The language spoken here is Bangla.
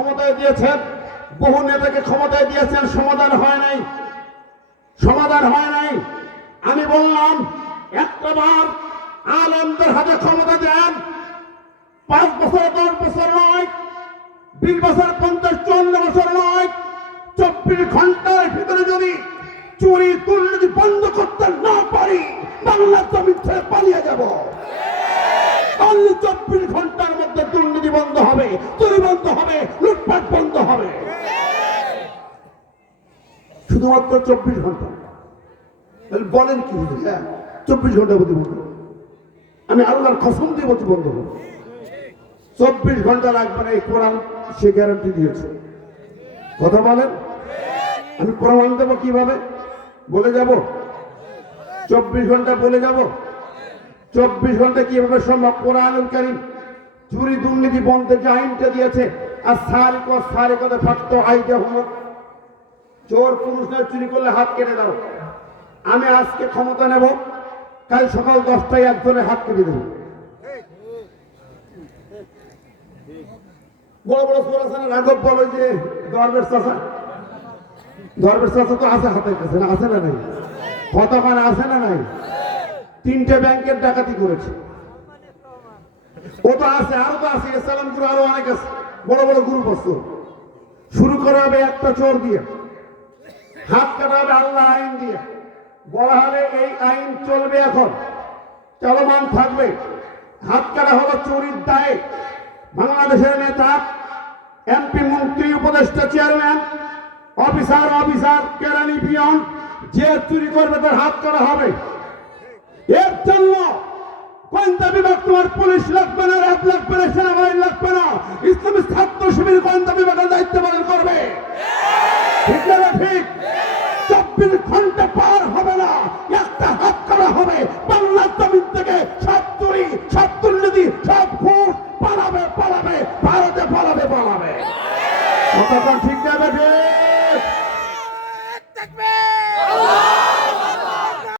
ক্ষমতায় দিয়েছেন, বহু নেতাকে ক্ষমতায় দিয়েছেন, সমাধান হয় নাই, সমাধান হয় নাই। আমি বললাম একটা বার আলেমদের হাতে ক্ষমতা দেন, 5 বছর 10 বছর নয়, 20 বছর 50 54 বছর নয়, 24 ঘন্টার ভিতরে যদি চুরি দুর্নীতি বন্ধ করতে না পারি, বাংলার জমি ছেড়ে পালিয়ে যাব। 24 ঘন্টার মধ্যে দুর্নীতি বন্ধ হবে, চুরি বন্ধ হবে, লুটপাট বন্ধ হবে। শুধুমাত্র 24 ঘন্টা বলেন কি? হ্যাঁ, 24 ঘন্টা প্রতি বন্ধ। আমি আল্লাহর কসম দিয়ে বলছি বন্ধ হবে। 24 ঘন্টা লাগবে না, এই কোরআন সে গ্যারান্টি দিয়েছে। কথা বলেন, আমি প্রমাণ দেবো কিভাবে? বলে যাব 24 ঘন্টা, বলে যাব 24 ঘন্টা কিভাবে সম্ভব। কোরআনুল কারীম চুরি দুর্নীতি বন্ধে যে আইনটা দিয়েছে, আর সারিকতে ফাক্ত আইডা হলো, চোর পুরুষরা চুরি করলে হাত কেটে দাও। আমি আজকে ক্ষমতা নেব, কাল সকাল 10টায় একজনের হাত কেটে দেব। বড় বড় চোর আছে না, রাঘব বলো যে দরবেশ চাষা, দরবেশ চাষা তো আছে হাতের কাছে, না আছে না নাই? কতখানে আছে না নাই? 3টে ব্যাংকের ডাকাতি করেছে, ও তো আছে, আরো তো আছে, ইসলাম গুরু আরো অনেক আছে, বড় বড় গ্রুপ আছে। শুরু করা হবে একটা চোর দিয়ে, হাত কাটা হবে আল্লাহ আইন দিয়ে। বলা হলে এই আইন চলবে, এখন চলমান থাকবে। হাত কাটা হলো চুরির দায়ে। বাংলাদেশের নেতা, এমপি, মন্ত্রী, উপদেষ্টা, চেয়ারম্যান, অফিসার, কেরানি, পিয়ন, যে চুরি করবে তার হাত কাটা হবে। এর জন্য গোয়েন্দা বিভাগ, তোমার পুলিশ লাগবে না, র্যাব লাগবে না, সেনাবাহিনী লাগবে না, ইসলামী ছাত্র শিবির গোয়েন্দা বিভাগের দায়িত্ব পালন করবে। ঠিক না? ঠিক। 24 ঘন্টা পার হবে না, একটা হাত করা হবে। বাংলার জমিন থেকে সব চুরি, সব দুর্নীতি, সব ঘুষ পালাবে, ভারতে পালাবে। কথা ঠিক যাবে। ঠিক।